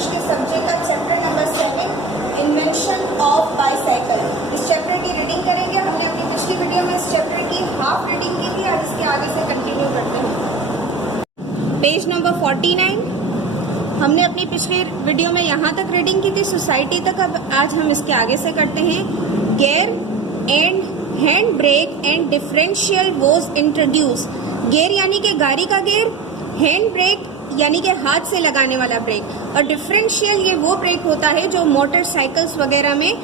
English के subject का chapter number 7 invention of bicycle. इस चैप्टर की रीडिंग करेंगे। हमने अपनी पिछली वीडियो में इस चैप्टर की हाफ रीडिंग की थी और इसके आगे से कंटिन्यू करते हैं। Page number 49। हमने अपनी पिछली वीडियो में यहाँ तक रीडिंग की थी, सोसाइटी तक। अब आज हम इसके आगे से करते हैं। Gear and hand brake and differential was introduce. Gear यानी कि गाड़ी का गियर, हैंड ब्रेक यानी कि हाथ से लगाने वाला ब्रेक, और डिफरेंशियल ये वो ब्रेक होता है जो मोटरसाइकिल्स वगैरह में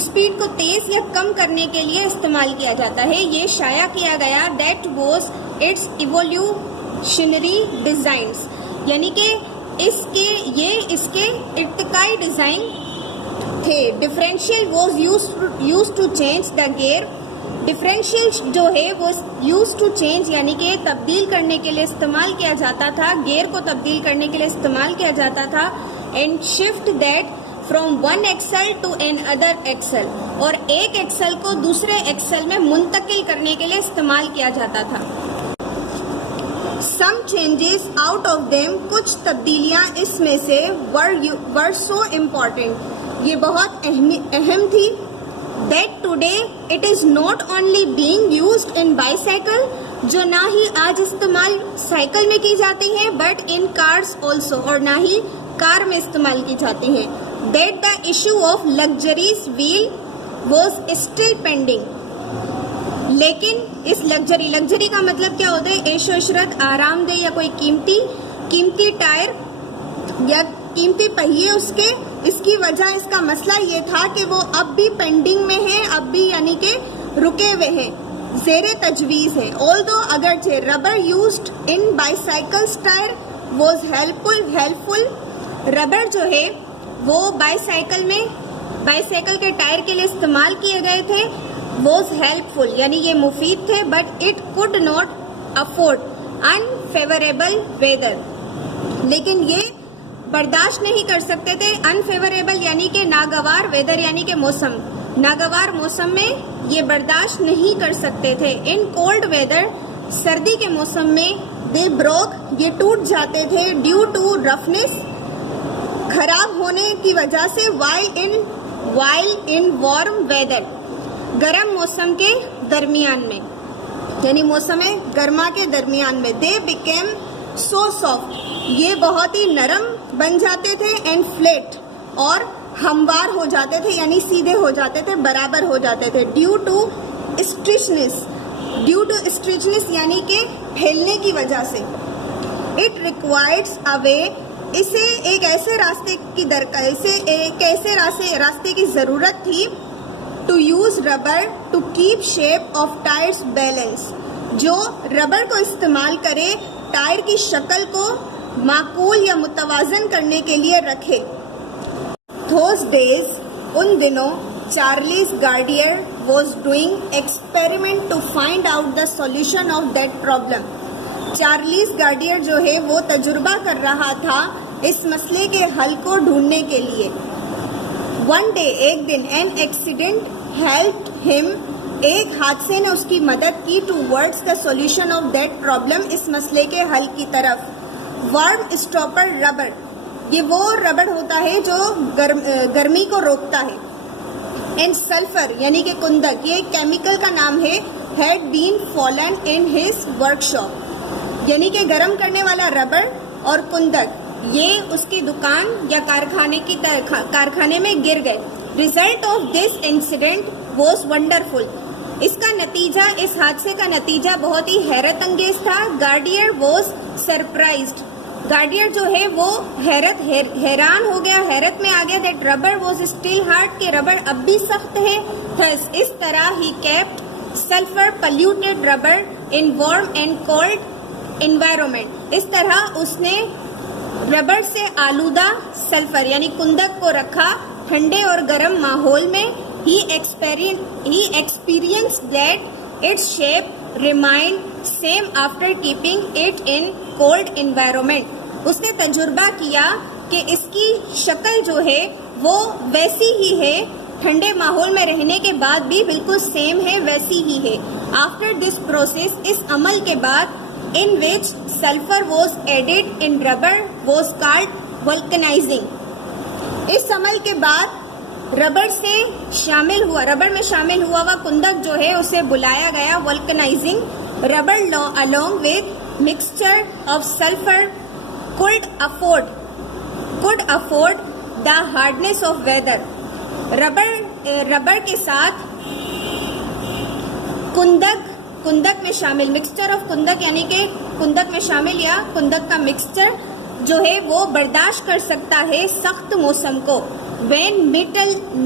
स्पीड को तेज या कम करने के लिए इस्तेमाल किया जाता है। ये शाया किया गया that was its evolutionary designs, यानी कि इसके इर्तिकाई डिजाइन थे। Differential was use to change the gear. Differential जो है वो यूज टू चेंज यानी कि तब्दील करने के लिए इस्तेमाल किया जाता था, गियर को तब्दील करने के लिए इस्तेमाल किया जाता था। And shift that from one axle to another axle, और एक एक्सल को दूसरे एक्सल में मुंतकिल करने के लिए इस्तेमाल किया जाता था। Some changes out of them, कुछ तब्दीलियां इसमें से वर सो इम्पोर्टेंट, ये बहुत अहम थी। That today it is not only being used in bicycle, जो ना ही आज इस्तेमाल साइकिल में की जाती हैं, बट इन कार्स ऑल्सो, और ना ही कार में इस्तेमाल की जाती हैं। That the issue of luxuries wheel was still pending, लेकिन इस लग्जरी का मतलब क्या होता है? ऐशो इशरत, आरामदेह या कोई कीमती टायर या कीमती पहिए उसके, इसकी वजह, इसका मसला ये था कि वो अब भी पेंडिंग में है, अब भी यानी कि रुके हुए हैं, ज़ेरे तजवीज़ है। ऑल्दो अगरचे rubber used in bicycles tyre was helpful, rubber जो है वो बाईसाइकिल के टायर के लिए इस्तेमाल किए गए थे। वॉज हेल्पफुल यानी ये मुफीद थे, but it could not afford unfavourable weather, लेकिन ये बर्दाश्त नहीं कर सकते थे। अनफेवरेबल यानी कि नागवार, वेदर यानी कि मौसम, नागवार मौसम में ये बर्दाश्त नहीं कर सकते थे। इन कोल्ड वेदर, सर्दी के मौसम में, दे ब्रोक, ये टूट जाते थे। ड्यू टू रफनेस, खराब होने की वजह से। वाइल इन वार्म वेदर, गर्म मौसम के दरमियान में, यानी मौसम गर्मा के दरमियान में। दे बिकेम सो सॉफ्ट, ये बहुत ही नरम बन जाते थे। एंड फ्लैट, और हमवार हो जाते थे, यानी सीधे हो जाते थे, बराबर हो जाते थे। ड्यू टू स्ट्रिचनेस यानी कि फैलने की वजह से। इट रिक्वायर्स अ वे, इसे एक ऐसे रास्ते की जरूरत थी। To use rubber to keep shape of tyres balance, जो रबर को इस्तेमाल करे टायर की शक्ल को माकूल या मुतवाजन करने के लिए रखे। Those days, उन दिनों, चार्लीस गार्डियर was doing experiment to find out the solution of that problem. चार्लीस गार्डियर जो है वो तजुर्बा कर रहा था इस मसले के हल को ढूंढने के लिए। One day, एक दिन, an accident helped him, एक हादसे ने उसकी मदद की, towards the solution of that problem, इस मसले के हल की तरफ। वर्म स्टॉपर रबर, ये वो रबर होता है जो गर्मी को रोकता है। एंड सल्फर यानी कि कुंदक, ये केमिकल का नाम है। Had been fallen in his workshop, यानी कि गर्म करने वाला रबर और कुंदक ये उसकी दुकान या कारखाने में गिर गए। Result of this incident was wonderful, इसका नतीजा, इस हादसे का नतीजा बहुत ही हैरत अंगेज था। गार्डियर वॉज सरप्राइज्ड, गार्डियर जो है वो हैरान हो गया, हैरत में आ गया। That rubber was still hard, के रबर अब भी सख्त है। थस, इस तरह he kept sulphur polluted rubber in warm and cold environment, इस तरह उसने रबर से आलूदा सल्फर यानी कुंदक को रखा ठंडे और गर्म माहौल में। He experienced that its shape remained same after keeping it in cold environment. उसने तजुर्बा किया कि इसकी शक्ल जो है वो वैसी ही है, ठंडे माहौल में रहने के बाद भी बिल्कुल सेम है, वैसी ही है। आफ्टर दिस प्रोसेस, इस अमल के बाद, in which sulphur was added in rubber was called vulcanising. इस अमल के बाद रबर में शामिल हुआ हुआ कुंदक जो है उसे बुलाया गया vulcanising. Rubber along with mixture of sulphur could afford the hardness of weather। Rubber के साथ कुंदक में शामिल मिक्सचर ऑफ कुंदक यानी कि कुंदक में शामिल या कुंदक का मिक्सचर जो है वो बर्दाश्त कर सकता है सख्त मौसम को। When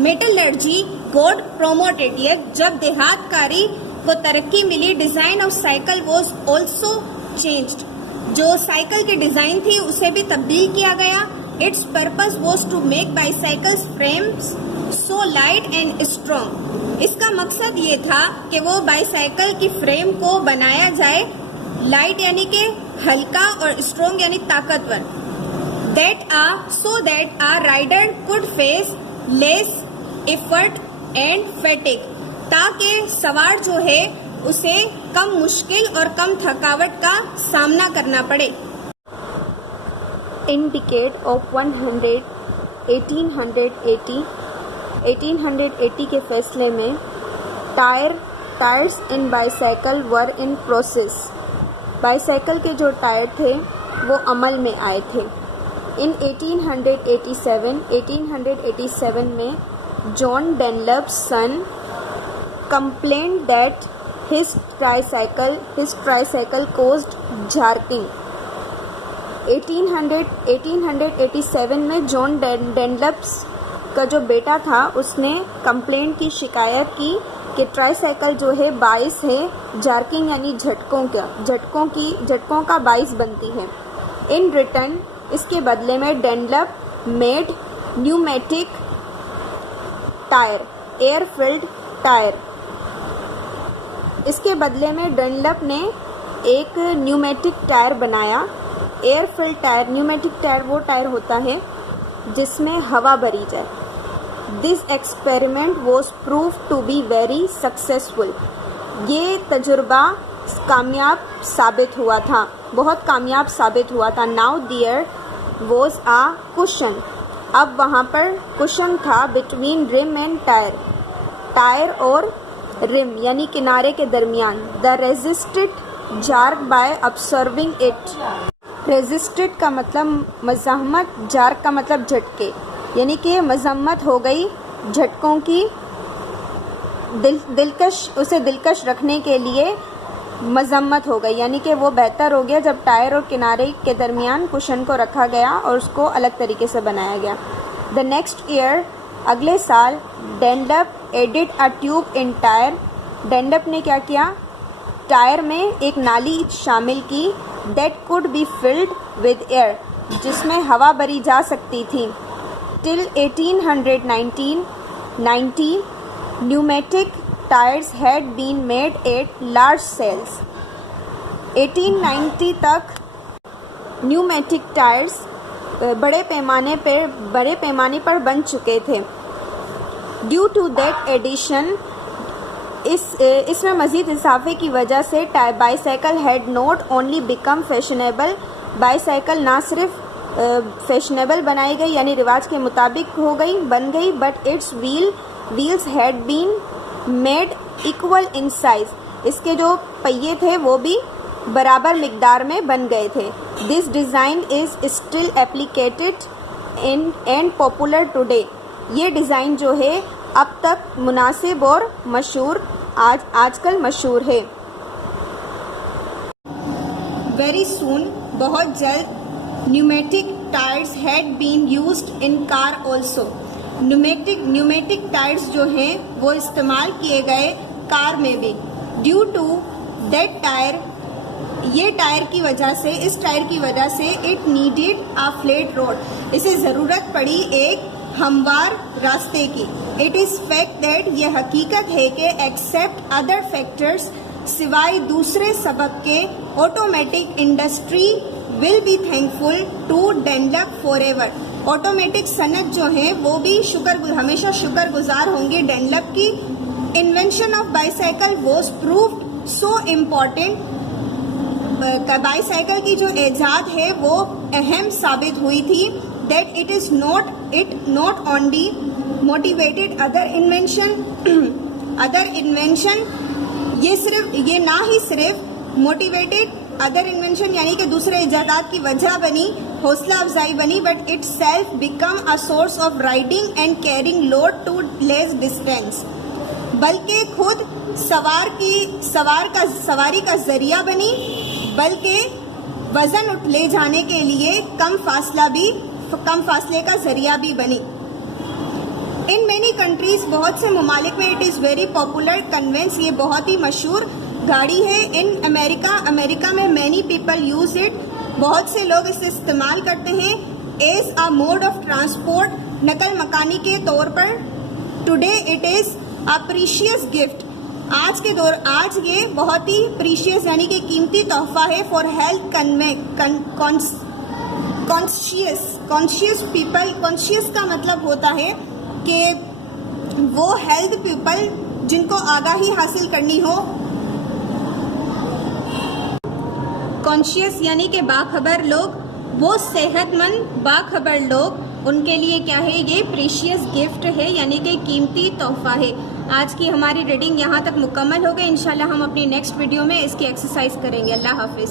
metallurgy got promoted, ये जब देहातकारी को तरक्की मिली, design of cycle was also changed, जो साइकिल की डिजाइन थी उसे भी तब्दील किया गया। Its purpose was to make bicycles frames so light and strong। इसका मकसद ये था कि वो बाईसाइकिल की फ्रेम को बनाया जाए लाइट यानी कि हल्का और स्ट्रॉन्ग यानी ताकतवर। so that a rider could face less effort and fatigue, ताकि सवार जो है उसे कम मुश्किल और कम थकावट का सामना करना पड़े। In decade of 1880 के फैसले में tyres in bicycle were in process, bicycle के जो टायर थे वो अमल में आए थे। इन 1887 में John Dunlop's son complained that his tricycle caused jerking। 1887 में जॉन डनलप्स का जो बेटा था उसने कंप्लेंट की, शिकायत की कि ट्राईसाइकिल जो है बाइस है जार्किंग यानी झटकों का बाइस बनती है। इन रिटर्न इसके बदले में Dunlop made pneumatic tyre, air filled tyre. इसके बदले में डनलप ने एक न्यूमेटिक टायर बनाया, air filled tyre. Pneumatic tyre वो टायर होता है जिसमें हवा भरी जाए। This experiment was prove to be very successful. ये तजुर्बा कामयाब साबित हुआ था, बहुत कामयाब साबित हुआ था। Now there was a cushion, अब वहाँ पर कुशन था between rim and tyre, tyre और रिम यानी किनारे के दरमियान। The resisted jerk by observing it, resisted का मतलब मज़ाहमत, जार्क का मतलब झटके, यानी कि मज़म्मत हो गई झटकों की, उसे दिलकश रखने के लिए मज़म्मत हो गई, यानी कि वो बेहतर हो गया जब टायर और किनारे के दरमियान कुशन को रखा गया और उसको अलग तरीके से बनाया गया। द नेक्स्ट ईयर, अगले साल, Dunlop added a tube in tyre. Dunlop ने क्या किया, टायर में एक नाली शामिल की, that could be filled with air, जिसमें हवा भरी जा सकती थी। Till 1890 pneumatic tyres had been made at large sales. 1890 तक न्यूमेटिक टायर्स बड़े पैमाने पर बन चुके थे। ड्यू टू दैट एडिशन, इसमें मज़ीद इजाफे की वजह से bicycle had not only become fashionable, bicycle ना सिर्फ फैशनेबल बनाई गई यानी रिवाज के मुताबिक बन गई, but its wheels had been made equal in size, इसके जो पहिए थे वो भी बराबर मिकदार में बन गए थे। This design is still applicated in and popular today, ये डिज़ाइन जो है अब तक मुनासिब और मशहूर आजकल मशहूर है। वेरी सून, बहुत जल्द, pneumatic tyres had been used in car also. Pneumatic tyres जो हैं वो इस्तेमाल किए गए कार में भी। ड्यू टू दैट टायर, ये टायर की वजह से, इस टायर की वजह से, it needed a flat road, इसे ज़रूरत पड़ी एक हमवार रास्ते की। इट इज़ फैक्ट दैट, ये हकीकत है कि एक्सेप्ट अदर फैक्टर्स, सिवाय दूसरे सबक के, automatic industry will be thankful to Dunlop forever. Automatic सनत जो है वो भी हमेशा शुक्रगुजार होंगे डनलप की। Invention of bicycle was proved so important, bicycle की जो ईजाद है वो अहम साबित हुई थी, that it not only motivated other invention ये ना ही सिर्फ मोटिवेटेड अदर इन्वेंशन यानी कि दूसरे इजादात की वजह बनी, हौसला अफजाई बनी, but itself become a source of riding and carrying load to less distance, बल्कि खुद सवारी का जरिया बनी, बल्कि वजन ले जाने के लिए कम फासले का जरिया भी बनी। इन मेनी कंट्रीज, बहुत से ममालिक में it is very popular conveyance, ये बहुत ही मशहूर गाड़ी है। इन अमेरिका में मैनी पीपल यूज इट, बहुत से लोग इसे इस्तेमाल करते हैं as a mode of transport, नकल मकानी के तौर पर। Today it is a precious gift, आज ये बहुत ही प्रीशियस यानी कि कीमती तोहफा है for health conscious people. Conscious का मतलब होता है कि वो हेल्थ पीपल जिनको आगाही हासिल करनी हो, कॉन्शियस यानी कि बाखबर लोग, वो सेहतमंद बाखबर लोग, उनके लिए क्या है, ये प्रीशियस गिफ्ट है यानी कि कीमती तोहफा है। आज की हमारी रीडिंग यहाँ तक मुकम्मल हो गई। इंशाल्लाह हम अपनी नेक्स्ट वीडियो में इसकी एक्सरसाइज करेंगे। अल्लाह हाफिज़।